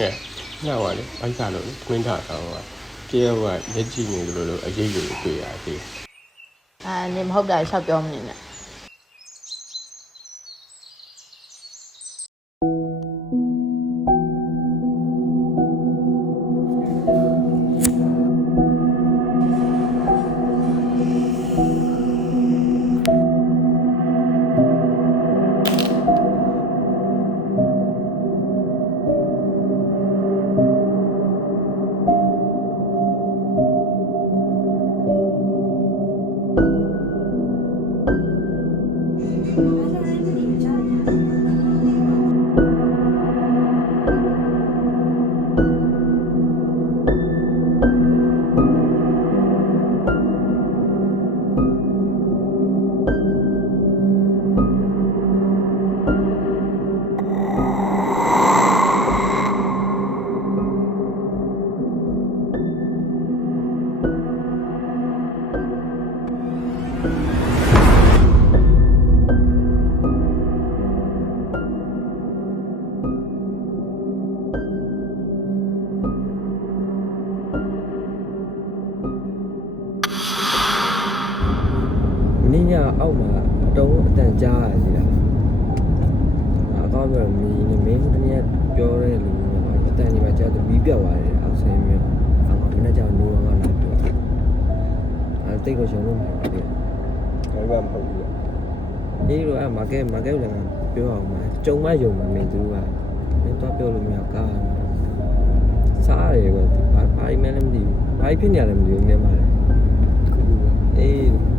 ကဲညပါလေဘိုက်စားလို့ခွင်းထားဆောင်ကကြေးကလက်ကြည့်နေလို့အရေးကြီးတွေ့ရသေးတယ်နေမဟုတ်တာရှောက်ပြောမနေနဲ့နင်းညအောက်မှာအတုံးအတန်ကြားရစီလားအကောင်းပြောမင်းတနေ့ပြောတဲ့လူမျိုးကအတန်ဒီမှာကြားသူပြီးပြောက်သွားတယ်အောက်ဆင်းမျိုးအောက်မှာမနေ့ကနိုးတော့မှလာပြောတိတ်ကိုရှုံလို့မဟုတ်ဘူးဘာမှမဟုတ်ဘူးဒီလိုမာကက်လည်းပြောအောင်မှာကြုံမယုံမှာမင်းသူကမင်းတော့ပြောလို့မရကားစားရယ်ကွာဘာမှမလည်းမသိဘူးဘာဖြစ်နေရလဲမသိဘူးမြင်ပါလေအေး